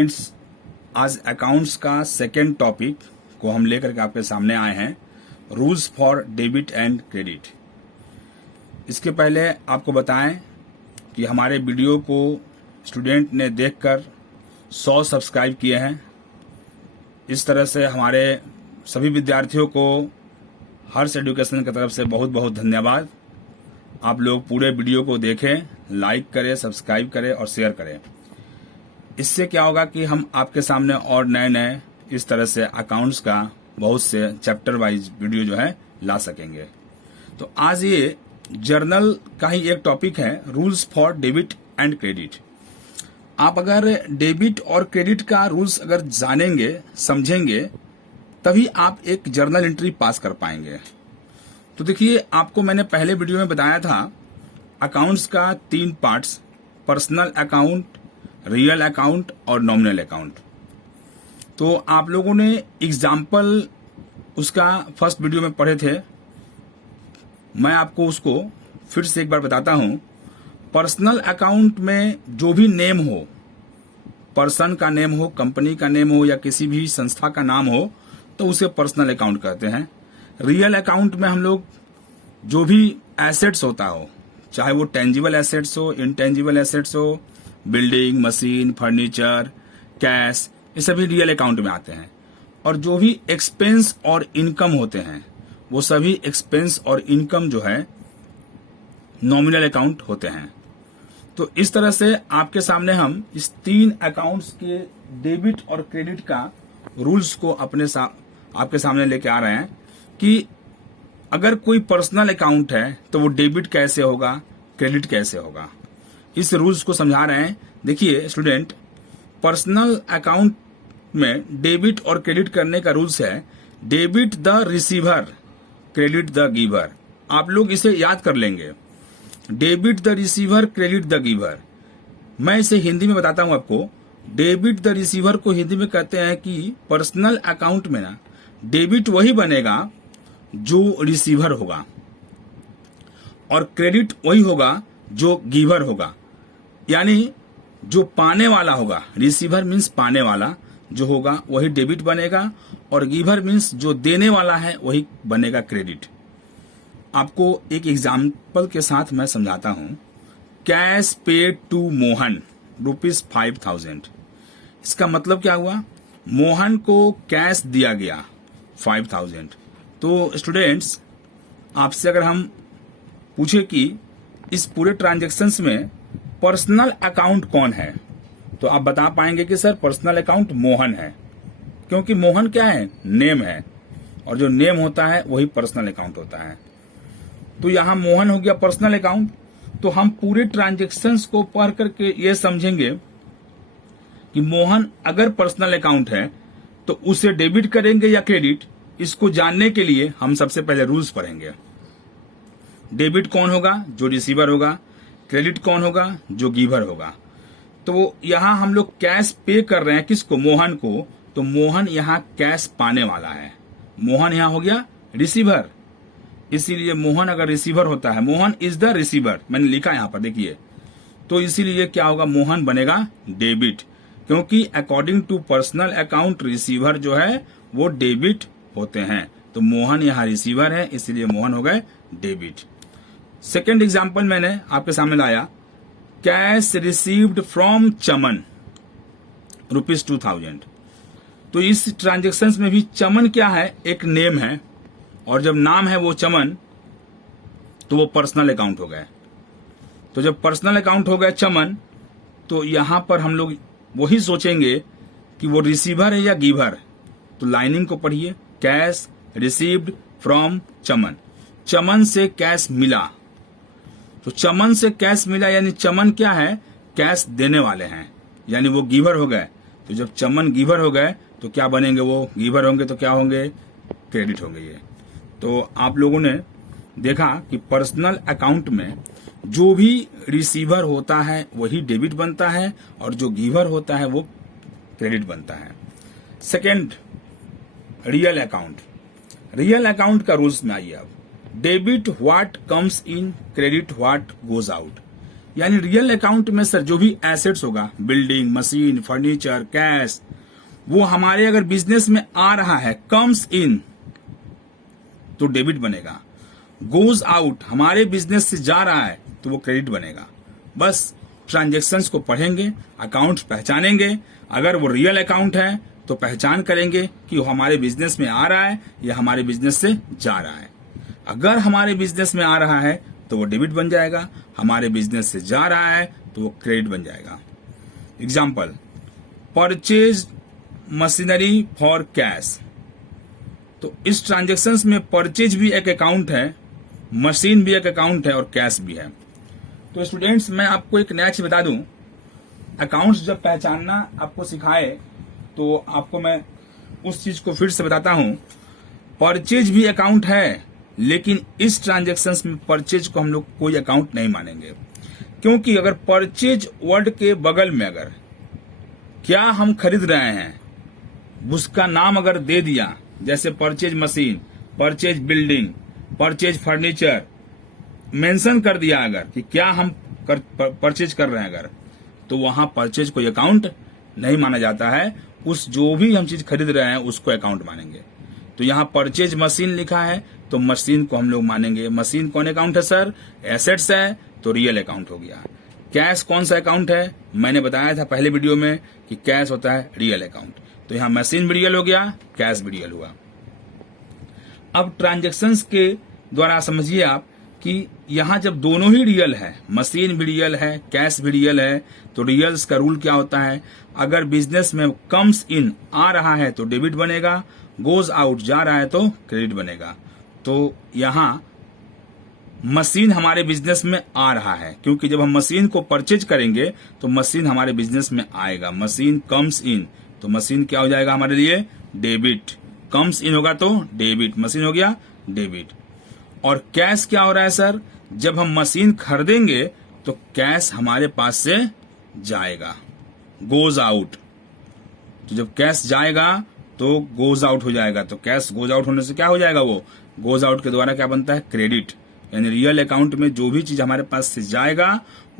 Students, आज accounts का second topic को हम लेकर के आपके सामने आए हैं, rules for debit and credit. इसके पहले आपको बताएं कि हमारे वीडियो को स्टूडेंट ने देखकर 100 सब्सक्राइब किए हैं। इस तरह से हमारे सभी विद्यार्थियों को हर्ष एजुकेशन की तरफ से बहुत बहुत धन्यवाद। आप लोग पूरे वीडियो को देखें, लाइक करें, सब्सक्राइब करें और शेयर करें। इससे क्या होगा कि हम आपके सामने और नए नए इस तरह से अकाउंट्स का बहुत से चैप्टर वाइज वीडियो जो है ला सकेंगे। तो आज ये जर्नल का ही एक टॉपिक है, rules for debit and credit. आप अगर डेबिट और क्रेडिट का रूल्स अगर जानेंगे, समझेंगे, तभी आप एक जर्नल एंट्री पास कर पाएंगे। तो देखिए, आपको मैंने पहले वीडियो में बताया था अकाउंट्स का 3 parts, personal account, real account और नॉमिनल अकाउंट। तो आप लोगों ने एग्जाम्पल उसका फर्स्ट वीडियो में पढ़े थे। मैं आपको उसको फिर से एक बार बताता हूं। पर्सनल अकाउंट में जो भी नेम हो, पर्सन का नेम हो, कंपनी का नेम हो या किसी भी संस्था का नाम हो, तो उसे पर्सनल अकाउंट कहते हैं। रियल अकाउंट में हम लोग जो भी एसेट्स होता हो, चाहे वो टेंजिबल एसेट्स हो, इनटेंजिबल एसेट्स हो, बिल्डिंग, मशीन, फर्नीचर, कैश, ये सभी रियल अकाउंट में आते हैं। और जो भी एक्सपेंस और इनकम होते हैं, वो सभी एक्सपेंस और इनकम जो है नॉमिनल अकाउंट होते हैं। तो इस तरह से आपके सामने हम इस 3 अकाउंट्स के डेबिट और क्रेडिट का रूल्स को आपके सामने लेके आ रहे हैं कि अगर कोई पर्सनल अकाउंट है तो वो डेबिट कैसे होगा, क्रेडिट कैसे होगा, इस रूल्स को समझा रहे हैं। देखिए स्टूडेंट, पर्सनल अकाउंट में डेबिट और क्रेडिट करने का रूल्स है, debit the receiver, credit the giver. आप लोग इसे याद कर लेंगे, debit the receiver, credit the giver. मैं इसे हिंदी में बताता हूं आपको। डेबिट द रिसीवर को हिंदी में कहते हैं कि पर्सनल अकाउंट में ना डेबिट वही बनेगा जो रिसीवर होगा और क्रेडिट वही होगा जो गिवर होगा, यानी जो पाने वाला होगा। रिसीवर मीन्स पाने वाला जो होगा वही डेबिट बनेगा, और गिवर मीन्स जो देने वाला है वही बनेगा क्रेडिट। आपको एक एग्जाम्पल के साथ मैं समझाता हूं। Cash paid to Mohan ₹5000। इसका मतलब क्या हुआ? मोहन को कैश दिया गया 5000। तो स्टूडेंट्स, आपसे अगर हम पूछे कि इस पूरे ट्रांजैक्शंस में पर्सनल अकाउंट कौन है, तो आप बता पाएंगे कि सर पर्सनल अकाउंट मोहन है, क्योंकि मोहन क्या है? नेम है, और जो नेम होता है वही पर्सनल अकाउंट होता है। तो यहां मोहन हो गया पर्सनल अकाउंट। तो हम पूरे ट्रांजैक्शंस को पढ़ करके ये समझेंगे कि मोहन अगर पर्सनल अकाउंट है तो उसे डेबिट करेंगे या क्रेडिट। इसको जानने के लिए हम सबसे पहले रूल्स पढ़ेंगे। डेबिट कौन होगा? जो रिसीवर होगा। क्रेडिट कौन होगा? जो गिवर होगा। तो यहां हम लोग कैश पे कर रहे हैं किसको? मोहन को। तो मोहन यहां कैश पाने वाला है। मोहन यहां हो गया रिसीवर, इसीलिए मोहन अगर रिसीवर होता है, मोहन इज द रिसीवर, मैंने लिखा यहां पर देखिए। तो इसीलिए क्या होगा? मोहन बनेगा डेबिट, क्योंकि according to personal account receiver जो है वो डेबिट होते हैं। तो मोहन यहाँ रिसीवर है, इसलिए मोहन हो गए डेबिट। सेकेंड एग्जाम्पल मैंने आपके सामने लाया, कैश रिसीव्ड फ्रॉम चमन ₹2000। तो इस ट्रांजेक्शन में भी चमन क्या है? एक नेम है, और जब नाम है वो चमन, तो वो पर्सनल अकाउंट हो गए। तो जब पर्सनल अकाउंट हो गए चमन, तो यहां पर हम लोग वही सोचेंगे कि वो रिसीवर है या गिवर। तो लाइनिंग को पढ़िए, कैश रिसीव्ड फ्रॉम चमन। चमन से कैश मिला, तो चमन से कैश मिला यानी चमन क्या है? कैश देने वाले हैं, यानी वो गिवर हो गए। तो जब चमन गिवर हो गए तो क्या बनेंगे? वो गिवर होंगे तो क्या होंगे? क्रेडिट होंगे ये। तो आप लोगों ने देखा कि पर्सनल अकाउंट में जो भी रिसीवर होता है वही डेबिट बनता है, और जो गिवर होता है वो क्रेडिट बनता है। Second, real account. Real account का रूल्स में आइए अब। Debit what comes in, credit what goes out. यानी रियल अकाउंट में सर जो भी एसेट्स होगा, बिल्डिंग, मशीन, फर्नीचर, कैश, वो हमारे अगर बिजनेस में आ रहा है, कम्स इन, तो डेबिट बनेगा। गोज आउट, हमारे बिजनेस से जा रहा है, तो वो क्रेडिट बनेगा। बस ट्रांजेक्शन्स को पढ़ेंगे, अकाउंट्स पहचानेंगे, अगर वो रियल अकाउंट है तो पहचान करेंगे कि वो हमारे बिजनेस में आ रहा है या हमारे बिजनेस से जा रहा है। अगर हमारे बिजनेस में आ रहा है तो वो डेबिट बन जाएगा, हमारे बिजनेस से जा रहा है तो वो क्रेडिट बन जाएगा। Example, purchase machinery for cash, तो इस ट्रांजेक्शन्स में परचेज भी एक अकाउंट है, मशीन भी एक अकाउंट है और कैश भी है। तो स्टूडेंट्स, मैं आपको एक नया चीज बता दूं, अकाउंट्स जब पहचानना आपको सिखाए तो आपको मैं उस चीज को फिर से बताता हूं। परचेज भी अकाउंट है, लेकिन इस ट्रांजेक्शन्स में परचेज को हम लोग कोई अकाउंट नहीं मानेंगे, क्योंकि अगर परचेज वर्ड के बगल में अगर क्या हम खरीद रहे हैं उसका नाम अगर दे दिया, जैसे purchase machine, purchase building, purchase furniture, mention कर दिया अगर कि क्या हम परचेज कर रहे हैं अगर, तो वहां परचेज को अकाउंट नहीं माना जाता है। उस जो भी हम चीज खरीद रहे हैं उसको अकाउंट मानेंगे। तो यहाँ परचेज मशीन लिखा है तो मशीन को हम लोग मानेंगे। मशीन कौन अकाउंट है सर? एसेट्स है, तो रियल अकाउंट हो गया। कैश कौन सा अकाउंट है? मैंने बताया था पहले वीडियो में कि कैश होता है रियल अकाउंट। तो यहाँ मशीन भी रियल हो गया, कैश भी रियल हुआ। अब ट्रांजेक्शन्स के द्वारा समझिए आप कि यहाँ जब दोनों ही रियल है, मशीन भी रियल है, कैश भी रियल है, तो रियल्स का रूल क्या होता है? अगर बिजनेस में कम्स इन आ रहा है तो डेबिट बनेगा, गोज आउट जा रहा है तो क्रेडिट बनेगा। तो यहाँ मशीन हमारे बिजनेस में आ रहा है, क्योंकि जब हम मशीन को परचेज करेंगे तो मशीन हमारे बिजनेस में आएगा। मशीन कम्स इन, तो मशीन क्या हो जाएगा हमारे लिए? डेबिट। कम्स इन होगा तो डेबिट, मशीन हो गया डेबिट। और कैश क्या हो रहा है सर? जब हम मशीन खरीदेंगे तो कैश हमारे पास से जाएगा, गोज आउट। तो जब कैश जाएगा तो गोज आउट हो जाएगा, तो कैश गोज आउट होने से क्या हो जाएगा? वो गोज आउट के द्वारा क्या बनता है? क्रेडिट। यानी रियल अकाउंट में जो भी चीज हमारे पास से जाएगा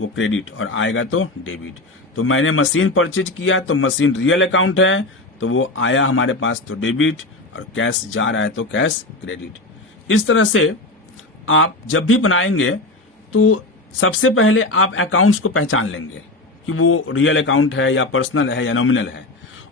वो क्रेडिट और आएगा तो डेबिट। तो मैंने मशीन परचेज किया तो मशीन रियल अकाउंट है, तो वो आया हमारे पास तो डेबिट, और कैश जा रहा है तो कैश क्रेडिट। इस तरह से आप जब भी बनाएंगे तो सबसे पहले आप अकाउंट्स को पहचान लेंगे कि वो रियल अकाउंट है या पर्सनल है या नॉमिनल है।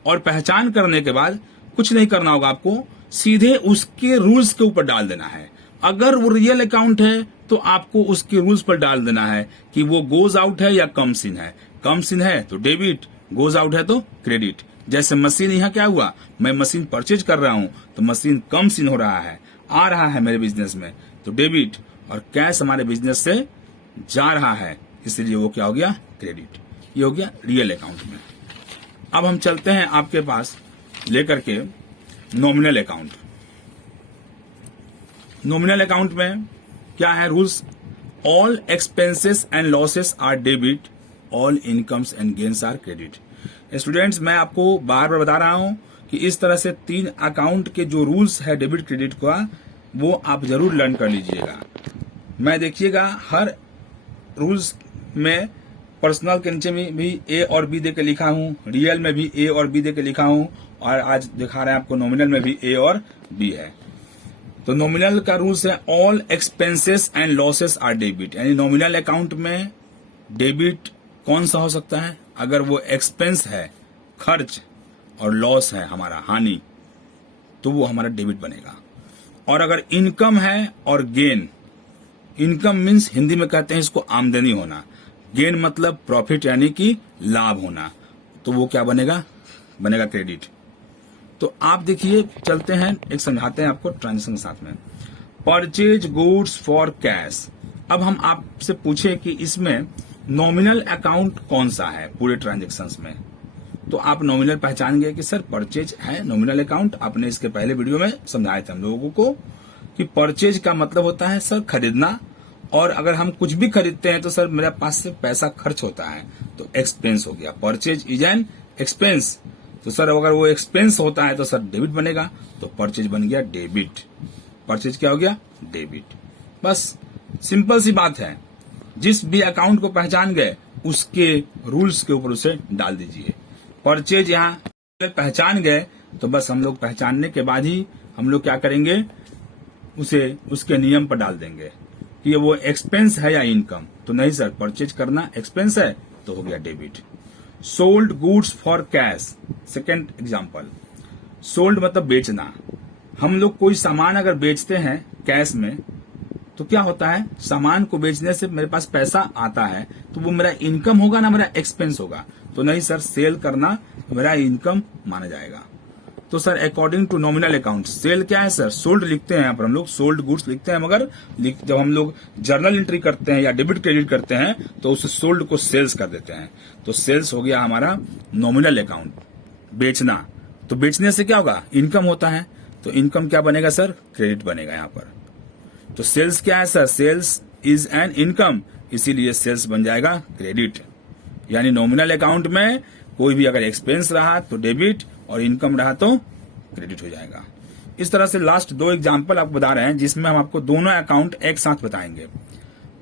और पहचान करने के बाद कुछ नहीं करना होगा, आपको सीधे उसके रूल्स के ऊपर डाल देना है। अगर वो रियल अकाउंट है तो आपको उसके रूल्स पर डाल देना है कि वो गोज आउट है या कम्स इन है। कम्स इन है तो डेबिट, गोज आउट है तो क्रेडिट। जैसे मशीन, यहाँ क्या हुआ? मैं मशीन परचेज कर रहा हूं तो मशीन कम्स इन हो रहा है, आ रहा है मेरे बिजनेस में, तो डेबिट। और कैश हमारे बिजनेस से जा रहा है, इसलिए वो क्या हो गया? क्रेडिट। ये हो गया रियल अकाउंट में। अब हम चलते हैं आपके पास लेकर के नॉमिनल अकाउंट। नॉमिनल अकाउंट में क्या है rules? All expenses and losses are debit, all incomes and gains are credit. Students, मैं आपको बार बार बता रहा हूं कि इस तरह से 3 अकाउंट के जो रूल्स है डेबिट क्रेडिट का, वो आप जरूर लर्न कर लीजिएगा। मैं देखिएगा हर रूल्स में पर्सनल के नीचे में भी ए और बी दे के लिखा हूं, रियल में भी ए और बी दे के लिखा हूं, और आज दिखा रहे हैं आपको नॉमिनल में भी ए और बी है। तो नॉमिनल का रूल्स है all expenses and losses are debit. यानी नॉमिनल अकाउंट में डेबिट कौन सा हो सकता है? अगर वो एक्सपेंस है, खर्च, और लॉस है हमारा हानि, तो वो हमारा डेबिट बनेगा। और अगर इनकम है और गेन, इनकम मीन्स हिंदी में कहते हैं इसको आमदनी होना, गेन मतलब प्रॉफिट यानी कि लाभ होना, तो वो क्या बनेगा? बनेगा क्रेडिट। तो आप देखिए, चलते हैं एक समझाते हैं आपको ट्रांजेक्शन के साथ में। Purchase goods for cash. अब हम आपसे पूछे कि इसमें नॉमिनल अकाउंट कौन सा है पूरे ट्रांजेक्शन्स में, तो आप नॉमिनल पहचान गए कि सर परचेज है नॉमिनल अकाउंट। आपने इसके पहले वीडियो में समझाया था हम लोगों को कि परचेज का मतलब होता है सर खरीदना, और अगर हम कुछ भी खरीदते हैं तो सर मेरे पास से पैसा खर्च होता है, तो एक्सपेंस हो गया। परचेज इज एन एक्सपेंस, तो सर अगर वो एक्सपेंस होता है तो सर डेबिट बनेगा, तो परचेज बन गया डेबिट। परचेज क्या हो गया? डेबिट। बस सिंपल सी बात है। जिस भी अकाउंट को पहचान गए उसके रूल्स के ऊपर उसे डाल दीजिए। परचेज यहाँ पहचान गए तो बस हम लोग पहचानने के बाद ही हम लोग क्या करेंगे, उसे उसके नियम पर डाल देंगे कि वो एक्सपेंस है या इनकम। तो नहीं सर, परचेज करना एक्सपेंस है तो हो गया debit. Sold goods for cash, second example. Sold मतलब बेचना। हम लोग कोई सामान अगर बेचते हैं कैश में तो क्या होता है, सामान को बेचने से मेरे पास पैसा आता है तो वो मेरा इनकम होगा ना मेरा एक्सपेंस होगा। तो नहीं सर, सेल करना मेरा इनकम माना जाएगा। तो sir according to nominal account sale क्या है सर, सोल्ड लिखते हैं यहाँ पर हम लोग, सोल्ड गुड्स लिखते हैं, मगर जब हम लोग जर्नल एंट्री करते हैं या डेबिट क्रेडिट करते हैं तो उस सोल्ड को सेल्स कर देते हैं। तो सेल्स हो गया हमारा नॉमिनल अकाउंट, बेचना। तो बेचने से क्या होगा, इनकम होता है। तो इनकम क्या बनेगा सर, क्रेडिट बनेगा यहाँ पर। तो सेल्स क्या है sir, sales is an income, इसीलिए सेल्स बन जाएगा क्रेडिट। यानी नॉमिनल अकाउंट में कोई भी अगर एक्सपेंस रहा तो डेबिट और इनकम रहा तो क्रेडिट हो जाएगा। इस तरह से लास्ट 2 एग्जांपल आपको बता रहे हैं जिसमें हम आपको दोनों अकाउंट एक साथ बताएंगे।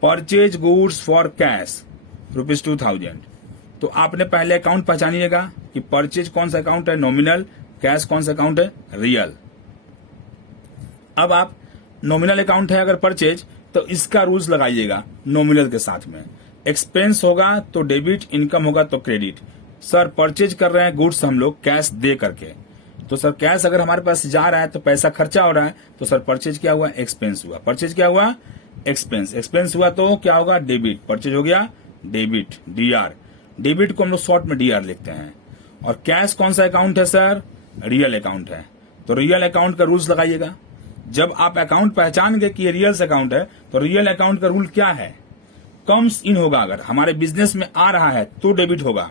Purchase goods for cash ₹2000। तो आपने पहले अकाउंट पहचानिएगा कि परचेज कौन सा अकाउंट है, नॉमिनल, कैश कौन सा अकाउंट है, रियल। अब आप नॉमिनल अकाउंट है अगर परचेज तो इसका रूल्स लगाइएगा नॉमिनल के साथ में। एक्सपेंस होगा तो डेबिट, इनकम होगा तो क्रेडिट। सर परचेज कर रहे हैं गुड्स हम लोग कैश दे करके, तो सर कैश अगर हमारे पास जा रहा है तो पैसा खर्चा हो रहा है, तो सर परचेज क्या हुआ, एक्सपेंस हुआ। परचेज क्या हुआ, एक्सपेंस। एक्सपेंस हुआ तो क्या होगा, डेबिट। परचेज हो गया डेबिट, डीआर। डेबिट को हम लोग शॉर्ट में डीआर लिखते हैं। और कैश कौन सा अकाउंट है सर, रियल अकाउंट है। तो रियल अकाउंट का रूल्स लगाइएगा। जब आप अकाउंट पहचान गए कि ये रियल अकाउंट है तो रियल अकाउंट का रूल क्या है, कम्स इन होगा। अगर हमारे बिजनेस में आ रहा है तो डेबिट होगा,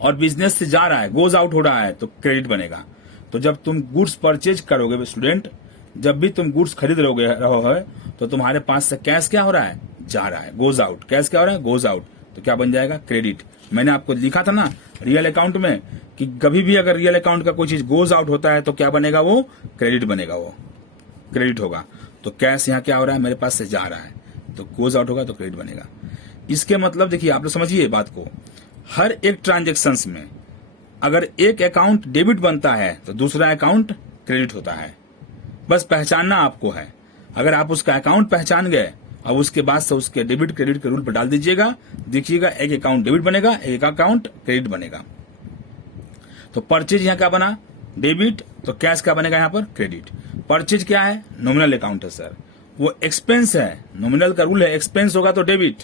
और बिजनेस से जा रहा है, गोज आउट हो रहा है तो क्रेडिट बनेगा। तो जब तुम गुड्स परचेज करोगे स्टूडेंट, जब भी तुम गुड्स खरीद रहो है तो तुम्हारे पास से कैश क्या हो रहा है, जा रहा है, गोज आउट। कैश क्या हो रहा है, गोज आउट। तो क्या बन जाएगा, क्रेडिट। मैंने आपको लिखा था ना रियल अकाउंट में कि कभी भी अगर रियल अकाउंट का कोई चीज गोज आउट होता है तो क्या बनेगा, वो क्रेडिट बनेगा, वो क्रेडिट होगा। तो कैश यहाँ क्या हो रहा है, मेरे पास से जा रहा है तो गोज आउट होगा तो क्रेडिट बनेगा। इसके मतलब देखिए, आप लोग समझिए बात को, हर एक ट्रांजेक्शन्स में अगर एक अकाउंट डेबिट बनता है तो दूसरा अकाउंट क्रेडिट होता है। बस पहचानना आपको है। अगर आप उसका अकाउंट पहचान गए, अब उसके बाद से उसके डेबिट क्रेडिट के रूल पर डाल दीजिएगा, देखिएगा एक अकाउंट डेबिट बनेगा, एक अकाउंट क्रेडिट बनेगा। तो परचेज यहाँ क्या बना, डेबिट। तो कैश क्या बनेगा यहाँ पर, क्रेडिट। परचेज क्या है, नॉमिनल अकाउंट है सर, वो एक्सपेंस है। नॉमिनल का रूल है एक्सपेंस होगा तो डेबिट।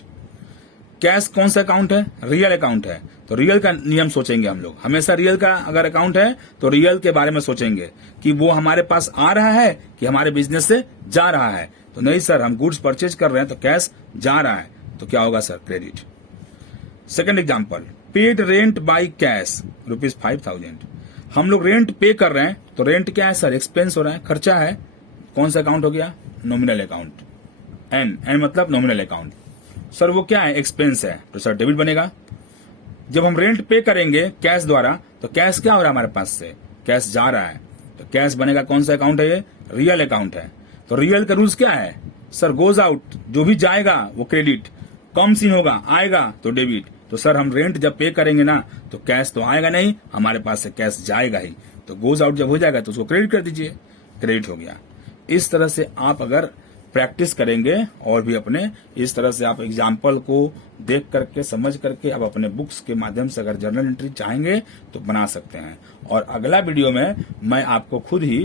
कैश कौन सा अकाउंट है, रियल अकाउंट है। तो रियल का नियम सोचेंगे हम लोग हमेशा। रियल का अगर अकाउंट है तो रियल के बारे में सोचेंगे कि वो हमारे पास आ रहा है कि हमारे बिजनेस से जा रहा है। तो नहीं सर, हम गुड्स परचेज कर रहे हैं तो कैश जा रहा है तो क्या होगा sir, credit. Second example, paid rent by cash ₹5000। हम लोग रेंट पे कर रहे हैं तो रेंट क्या है सर, एक्सपेंस हो रहा है, खर्चा है। कौन सा अकाउंट हो गया, नॉमिनल अकाउंट। एन मतलब नॉमिनल अकाउंट। सर वो क्या है, एक्सपेंस है, तो सर डेबिट बनेगा। जब हम रेंट पे करेंगे कैश द्वारा तो कैश क्या हो रहा है हमारे पास से, कैश जा रहा है तो कैश बनेगा। कौन सा अकाउंट है ये, रियल अकाउंट है। तो रियल का रूल्स क्या है सर, गोज आउट, जो भी जाएगा वो क्रेडिट, कम्स इन होगा, आएगा तो डेबिट। तो सर हम रेंट जब पे करेंगे ना तो कैश तो आएगा नहीं, हमारे पास से कैश जाएगा ही। तो गोज आउट जब हो जाएगा तो उसको क्रेडिट कर दीजिए, क्रेडिट हो गया। इस तरह से आप अगर प्रैक्टिस करेंगे और भी अपने इस तरह से आप एग्जाम्पल को देख करके समझ करके आप अपने बुक्स के माध्यम से अगर जर्नल एंट्री चाहेंगे तो बना सकते हैं। और अगला वीडियो में मैं आपको खुद ही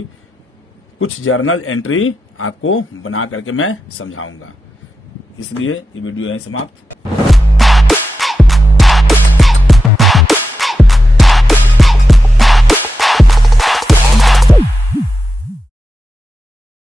कुछ जर्नल एंट्री आपको बना करके मैं समझाऊंगा। इसलिए ये वीडियो यहीं समाप्त।